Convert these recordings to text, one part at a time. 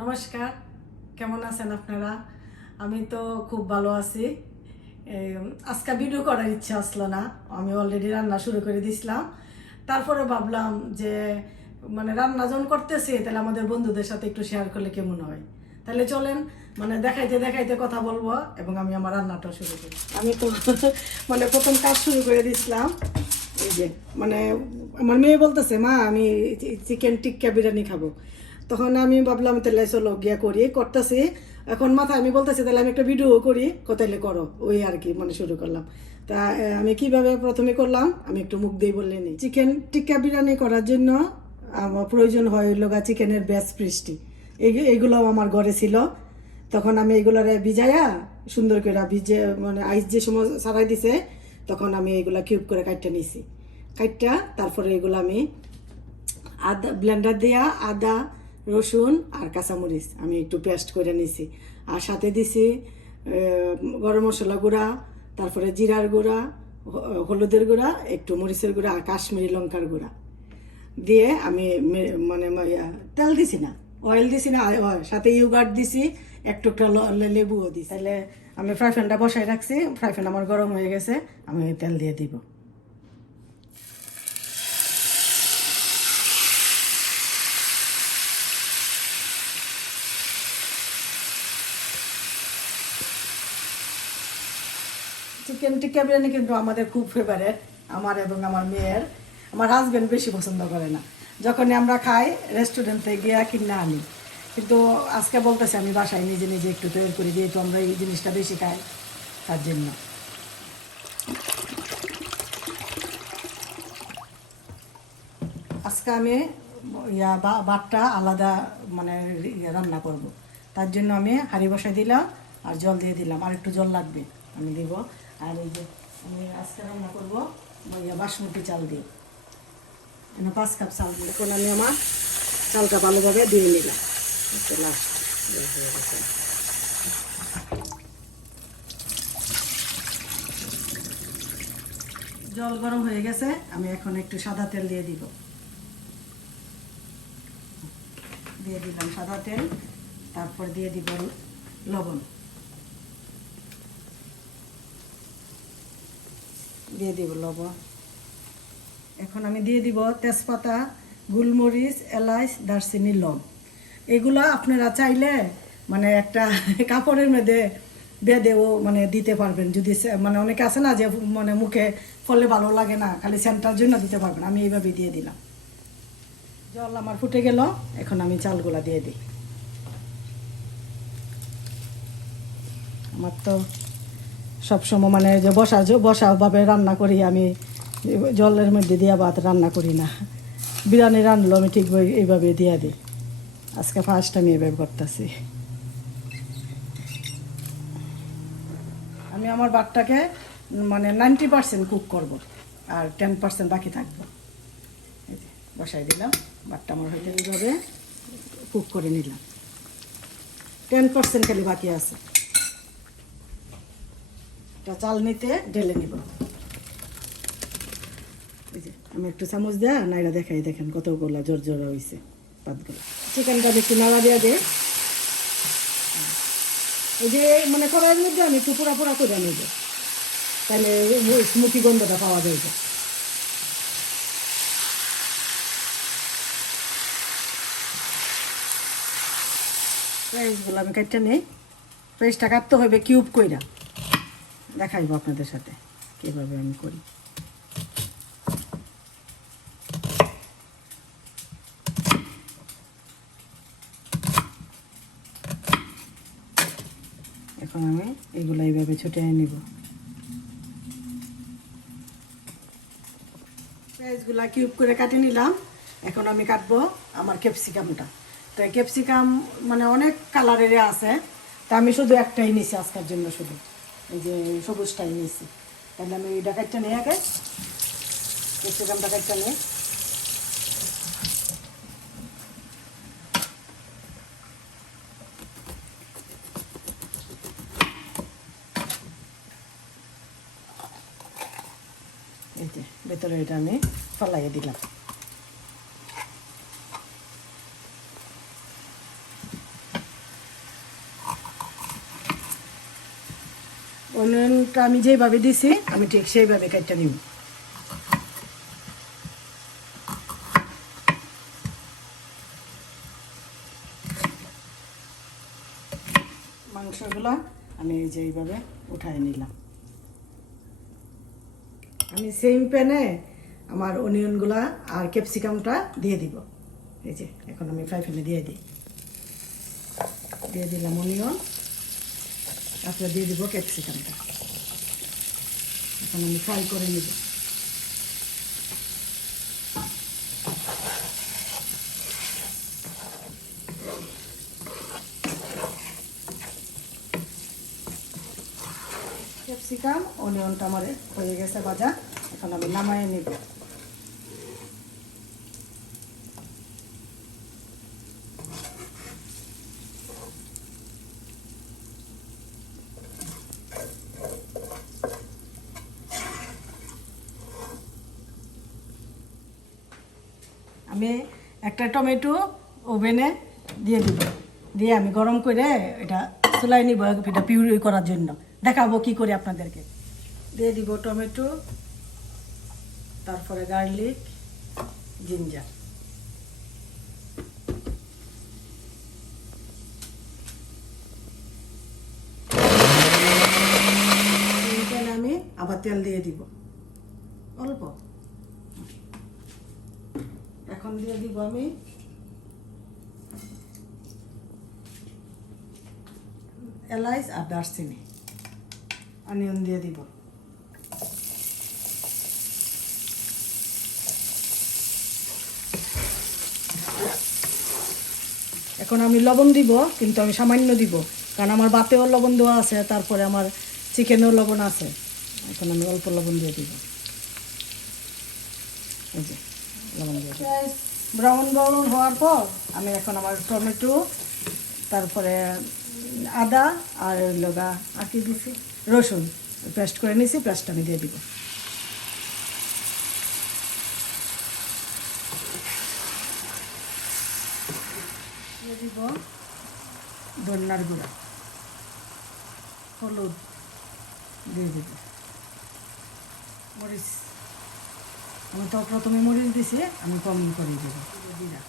নমস্কার, কেমন আছেন আপনারা? আমি তো খুব ভালো আছি। আজকে ভিডিও করার ইচ্ছা আসলো না, আমি অলরেডি রান্না শুরু করে দিছিলাম। তারপরে ভাবলাম যে রান্না যখন করতেছি তাহলে আমাদের বন্ধুদের সাথে একটু শেয়ার করলে কেমন হয়। তাহলে চলেন দেখাইতে দেখাইতে কথা বলবো এবং আমি আমার রান্নাটা শুরু করি। আমি তো প্রথম কাজ শুরু করে দিছিলাম। এই যে আমার মেয়ে বলতেছে, মা আমি চিকেন টিক্কা বিরিয়ানি খাবো। তখন আমি ভাবলাম তাহলে চলো গিয়া করি, করতেছি। এখন মাথায় আমি বলতেছি তাহলে আমি একটা ভিডিও করি, কোথায় করো ওই আর কি শুরু করলাম। তা আমি কিভাবে প্রথমে করলাম আমি একটু মুখ দিয়ে বললে নিই। চিকেন টিক্কা বিরিয়ানি করার জন্য আমার প্রয়োজন হয় লগা চিকেনের বেশ পৃষ্টি, এইগুলো আমার ঘরে ছিল। তখন আমি এইগুলারে ভিজাইয়া সুন্দর করে ভিজে আইস যে সময় সারাই দিছে, তখন আমি এইগুলা কিউব করে কাটটা নিছি। কাটটা তারপরে এগুলো আমি আদা ব্লেন্ডার দিয়া আদা রসুন আর কাঁচামরিচ আমি একটু পেস্ট করে নিছি। আর সাথে দিছি গরম মশলা গুঁড়া, তারপরে জিরার গুঁড়া, হলুদের গুঁড়া, একটু মরিচের গুঁড়া আর কাশ্মীরি লঙ্কার গুঁড়া দিয়ে আমি তেল দিছি না, অয়েল দিছি না, সাথে ইউগার্ট দিছি, একটু লেবুও দিছি। তাহলে আমি ফ্রাই প্যানটা বসাই রাখছি, ফ্রাই প্যান আমার গরম হয়ে গেছে, আমি তেল দিয়ে দিব। চিকেন টিক্কা বিরিয়ানি কিন্তু আমাদের খুব ফেভারেট, আমার এবং আমার মেয়ের। আমার হাজব্যান্ড বেশি পছন্দ করে না, যখনই আমরা খাই রেস্টুরেন্টে গিয়ে কিনে আনি। কিন্তু আজকে বলতেছে আমি বাসায় নিজে নিজে একটু তৈরি করে দিয়ে, তো আমরা এই জিনিসটা বেশি খাই, তার জন্য। আজকে আমি ভাতটা আলাদা রান্না করব। তার জন্য আমি হাঁড়ি বসাই দিলাম আর জল দিয়ে দিলাম, আর একটু জল লাগবে আমি দিব। আর এই যে আমি আজকে রান্না করবো বাসমতি চাল দিয়ে, 5 কাপ চাল দিয়ে। এখন আমি আমার চালটা ভালোভাবে দিয়ে নিলাম। লাস্ট হয়ে গেছে। জল গরম হয়ে গেছে, আমি এখন একটু সাদা তেল দিয়ে দিব। দিয়ে দিলাম সাদা তেল, তারপর দিয়ে দিব লবণ, দিয়ে দিব লবণ। এখন আমি দিয়ে দিব তেজপাতা, গোলমরিচ, এলাচ, দারচিনি, লং। এগুলো আপনারা চাইলে একটা কাপড়ের মধ্যে বেঁধেও দিতে পারবেন, যদি অনেকে আছে না যে মুখে ফলে ভালো লাগে না, খালি সেন্টার জন্য দিতে পারবেন। আমি এইভাবে দিয়ে দিলাম। জল আমার ফুটে গেল, এখন আমি চালগুলা দিয়ে দিই। আমার তো সবসময় যে বসাভাবে রান্না করি, আমি জলের মধ্যে দিয়া ভাত রান্না করি না। বিরিয়ানি রান্নলো আমি ঠিক এইভাবে দিয়ে দিই। আজকে ফার্স্ট আমি এভাবে করতেছি। আমি আমার ভাতটাকে 90% কুক করব, আর 10% বাকি থাকবো। এই যে বসাই দিলাম, ভাতটা আমার হয়তো এইভাবে কুক করে নিলাম। 10% খালি বাকি আছে, চাল নিতে ঢেলে নিব। এই যে আমি একটু চামচ দেওয়া নাইরা দেখাই, দেখেন কতগুলো জোর জোর হয়েছে পাতগুলো। চিকেনটা একটু নাড়া দেওয়া দিয়ে এই যে কড়াইয়ের মধ্যে আমি একটু পোড়া পোড়া করে নেব, তাহলে স্মোকি গন্ধটা পাওয়া যাবে। পেঁয়াজগুলো আমি কাটতে নেই, পেঁয়াজটা কাটতে হবে কিউব কইরা, দেখাইব আপনাদের সাথে কীভাবে আমি করি। এখন আমি এগুলো এইভাবে ছুটিয়ে নিব। পেঁয়াজগুলা কিউব করে কাটে নিলাম। এখন আমি কাটবো আমার ক্যাপসিকামটা। তো এই ক্যাপসিকাম অনেক কালারের আছে, তা আমি শুধু একটাই নিছি আজকের জন্য, শুধু এই যে সবুজটাই নিছি। তাহলে আমি এটা কাটটা নিয়ে আগে ক্যাপসিকামটা কাটটা নিয়ে এই যে ভেতরে এটা আমি ফলাইয়ে দিলাম। অনিয়নটা আমি যেভাবে দিছি আমি ঠিক সেইভাবে কাটটা নিব। মাংসগুলো আমি এই যে এইভাবে উঠাই নিলাম। আমি সেম প্যানে আমার অনিয়নগুলা আর ক্যাপসিকামটা দিয়ে দিব। এই যে এখন আমি ফ্রাই প্যানে দিয়ে দিলাম অনিয়ন, তারপরে দিয়ে দিব ক্যাপসিকামটা। এখন আমি ফ্রাই করে নিব। ক্যাপসিকাম অনিয়নটা আমার হয়ে গেছে ভাজা, এখন আমি নামায় নিব। আমি একটা টমেটো ওভেনে দিয়ে দিব, দিয়ে আমি গরম করে এটা চুলাই নিব এটা পিউরি করার জন্য। দেখাবো কি করে আপনাদেরকে। দিয়ে দিব টমেটো, তারপরে গার্লিক, জিঞ্জার। এইখানে আমি আবার তেল দিয়ে দিব অল্প। এখন দিয়ে দিব আমি এলাচ আর দারচিনি, অনিয়ন দিয়ে দিব। এখন আমি লবণ দিব, কিন্তু আমি সামান্য দিব, কারণ আমার ভাতেও লবণ দেওয়া আছে, তারপরে আমার চিকেনেও লবণ আছে। এখন আমি অল্প লবণ দিয়ে দিব। এই যে লবণ দিয়ে ব্রাউন ব্রাউন হওয়ার পর আমি এখন আমার টমেটো, তারপরে আদা আর লগা আর কি দিছি রসুন পেস্ট করে নিয়েছি, পেস্টটা আমি দিয়ে দিব। দিয়ে দিব ধনিয়ার গুঁড়া, হলুদ দিয়ে দিব, মরিচ আমি তো প্রথমে মরিচ দিছি, আমি কম করে দেবো। জিরা,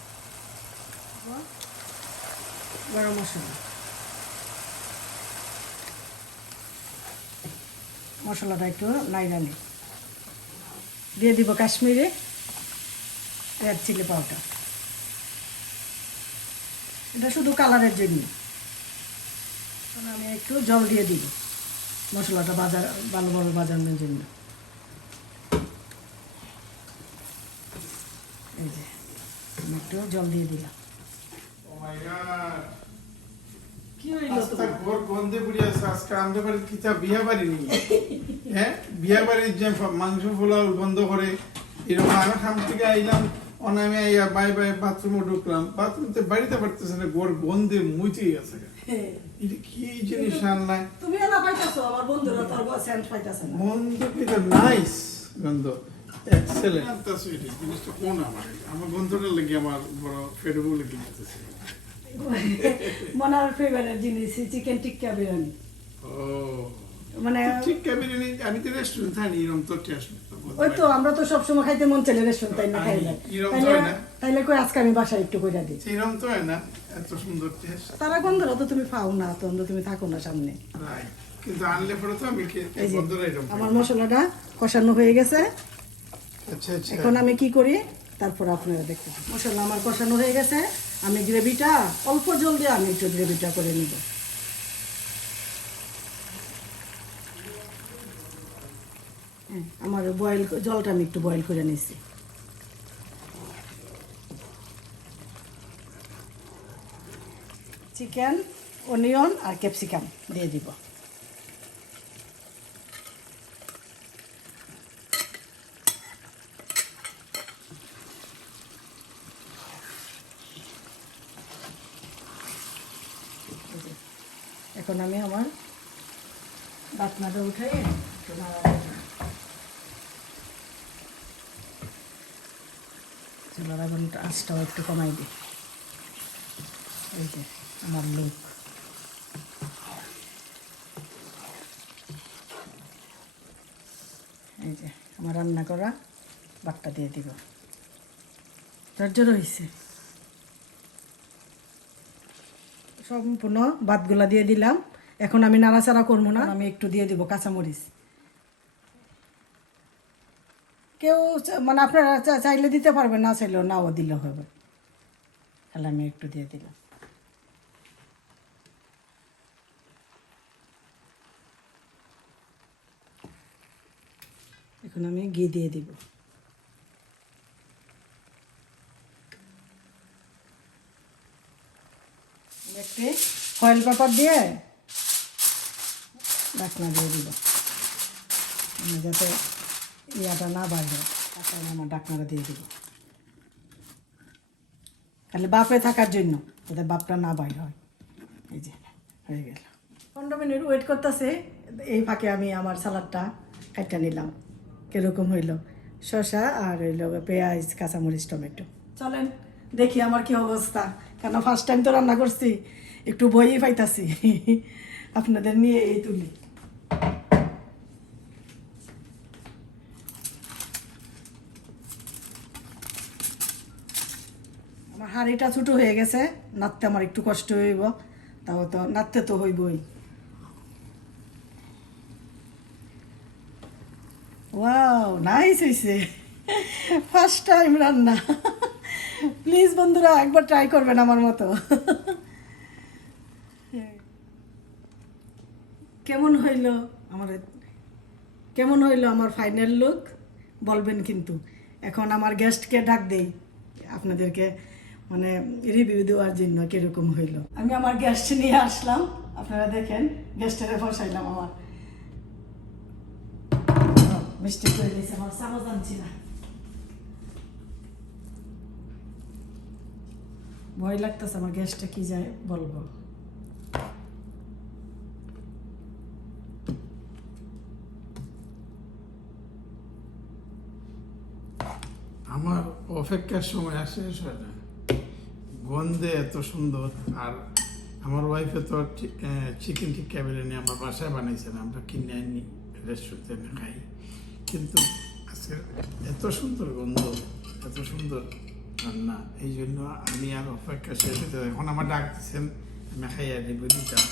গরম মশলা, মশলাটা একটু নাইড়া নিই। দিয়ে দিব কাশ্মীরি রেড চিলি পাউডার, এটা শুধু কালারের জন্য। আমি একটু জল দিয়ে দিব মশলাটা ভালোভাবে বাজানোর জন্য। এই যে আমি একটু জল দিয়ে দিলাম। কি হইলো তোমার? ঘর গন্ধে পুড়ে আছে। আজকে আমাদের বাড়ির কিতা বিয়া বাড়ি নেই, হ্যাঁ বিয়া বাড়ির যে মাংস পোলাও গন্ধ করে এরকম। আমি খাম থেকে আইলাম, অনামে আইয়া বাই বাথরুমে ঢুকলাম, বাথরুমতে বাড়িতে পারতেছে না, ঘর গন্ধে মুইতে গেছে। এটা কি জিনিস আনলাই? তুমি এলা পাইতাছো, আমার বন্ধুরা তোর সেন্ট পাইতাছে না। গন্ধ কিন্তু নাইস, গন্ধ এক্সেলেন্ট। আনতাছো এটা জিনিসটা কোন আমার বন্ধুটা লাগে আমার বড় ফেডবল লেগে যেতেছে। মনার ফেভারিট জিনিস চিকেন টিক্কা বিরিয়ানি। ও মানে টিক্কা বিরিয়ানি আমি তো রেস্টুরেন্ট খাই নি, এরকম তো টেস্ট। ওই তো আমরা তো সবসময় খাইতে মন চাইলে রেস্টুরেন্ট তাই না খাই না, এরকম তো হয় না। তাইলে কই আজকে আমি বাসায় একটু কইরা দিই। এরকম তো হয় না, এত সুন্দর টেস্ট। তারা গন্ধরা তো তুমি পাও না, তো তুমি থাকো না সামনে। রাইট, কিন্তু আনলে পরে তো আমি এই যে বন্ধুরা এরকম আমার মশলাটা কষানো হয়ে গেছে। আচ্ছা আচ্ছা। এখন আমি কি করি তারপর আপনারা দেখতে পাবেন। মশলা আমার কষানো হয়ে গেছে, আমি গ্রেভিটা অল্প জল দিয়ে আমি একটু গ্রেভিটা করে নিব। আমার বয়েল জলটা আমি একটু বয়েল করে নিছি। চিকেন, অনিয়ন আর ক্যাপসিকাম দিয়ে দিব। এখন আমি আমার বাটনাটা উঠাই চুলার আগুনটা আঁচটাও একটু কমাই দিই। এই যে আমার লুক। আমার রান্না করা ভাতটা দিয়ে দিব। ধৈর্য রয়েছে। সম্পূর্ণ ভাতগুলা দিয়ে দিলাম। এখন আমি নাড়াচাড়া করবো না, আমি একটু দিয়ে দিব কাঁচামরিচ। কেউ মানে আপনারা চাইলে দিতে পারবেন, না চাইলেও নাও দিলে হবে। তাহলে আমি একটু দিয়ে দিলাম। এখন আমি ঘি দিয়ে দিব। একটি ফয়েল পেপার দিয়ে ঢাকনা দিয়ে দিব, যাতে ইয়াটা না বাইরে। তারপরে আমার ঢাকনাটা দিয়ে দিব খালি বাপে থাকার জন্য, যাতে বাপটা না বাইর হয়। এই যে হয়ে গেল। 15 মিনিট ওয়েট করতেছে। এই ফাঁকে আমি আমার সালাডটা কাটটা নিলাম। কীরকম হইল? শসা আর হইল পেঁয়াজ, কাঁচামরিচ, টমেটো। চলেন দেখি আমার কি অবস্থা, কেন ফার্স্ট টাইম তো রান্না করছি, একটু ভয়ই পাইতাছি। আপনাদের নিয়ে এই তুলি। আমার হাঁড়িটা ছোটো হয়ে গেছে, নাড়তে আমার একটু কষ্ট হইব, তাও তো নাড়তে তো হইবই। ওয়াও, নাইস হয়েছে। ফার্স্ট টাইম রান্না। প্লিজ বন্ধুরা একবার ট্রাই করবেন আমার মতো। কেমন হইল আমার ফাইনাল লুক বলবেন কিন্তু। এখন আমার গেস্টকে ডাক দেই আপনাদেরকে মানে রিভিউ দেওয়ার জন্য কীরকম হইল। আমি আমার গেস্ট নিয়ে আসলাম, আপনারা দেখেন। গেস্টের বসাইলাম। আমার মিষ্টি করে দিয়েছে, আমার চামচ আনছি না। ভয় লাগতেছে আমার গ্যাসটা কি যায় বলবো। আমার অপেক্ষার সময় আসে শেষ হয় না। গন্ধে এত সুন্দর। আর আমার ওয়াইফে তো চিকেন টিক্কা বিরিয়ানি আমার বাসায় বানাইছে না, আমরা কিনে আনি রেস্টুরেন্টে খাই। কিন্তু আজকে এত সুন্দর গন্ধ, এত সুন্দর রান্না, এই জন্য আমি আর অপেক্ষা শেষ হতে। এখন আমার ডাক দিচ্ছেন, আমি খাইয়া দিব দিতাম,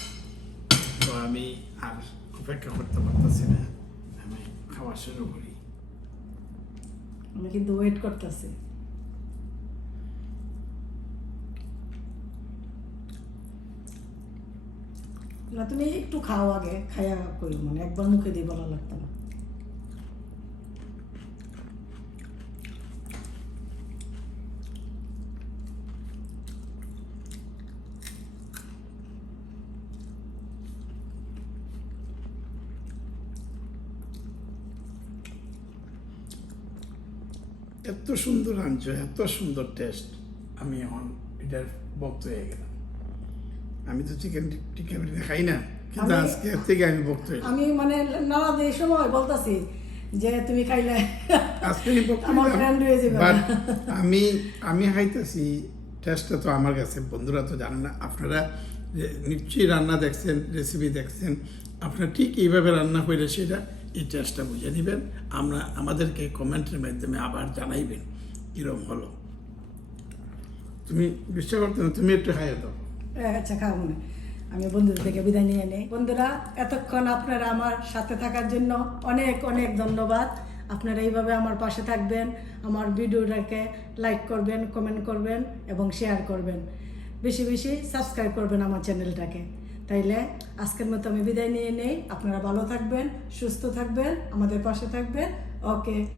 তো আমি আর অপেক্ষা করতে পারতেছি না, আমি খাওয়া শুরু করি। আমি কিন্তু ওয়েট করতেছি। না তুমি একটু খাও আগে, খাইয়া করি, মানে একবার মুখে দিয়ে বলা লাগতো না। এত সুন্দর আনছো, এত সুন্দর টেস্ট, আমি এখন এটার ভক্ত হয়ে গেলাম। আমি তো চিকেন টিক্কা বিরিয়ানি খাই না, কিন্তু আজকে থেকে আমি ভক্ত হয়ে গেলাম। আমি মানে নানা এই সময় বলতাছি যে তুমি খাইলে আজকে আমি ভক্ত আমার হলাম। ফ্রেন্ড হয়ে যাবে। বাট আমি খাইতেছি, টেস্টটা তো আমার কাছে, বন্ধুরা তো জানেন না। আপনারা নিশ্চয়ই রান্না দেখছেন, রেসিপি দেখছেন, আপনারা ঠিক এইভাবে রান্না করে সেটা এই টেস্টটা বুঝে নেবেন। আমাদেরকে কমেন্টের মাধ্যমে আবার জানাইবেন কীরকম হলো। তুমি বিশ্বাস করতে না, তুমি একটু খাইয়ে দাও। আচ্ছা খাবো না, আমি বন্ধুদের থেকে বিদায় নিয়ে নেই। বন্ধুরা এতক্ষণ আপনারা আমার সাথে থাকার জন্য অনেক অনেক ধন্যবাদ। আপনারা এইভাবে আমার পাশে থাকবেন, আমার ভিডিওটাকে লাইক করবেন, কমেন্ট করবেন এবং শেয়ার করবেন, বেশি বেশি সাবস্ক্রাইব করবেন আমার চ্যানেলটাকে। তাইলে আজকের মতো আমি বিদায় নিয়ে নেই। আপনারা ভালো থাকবেন, সুস্থ থাকবেন, আমাদের পাশে থাকবেন। ওকে।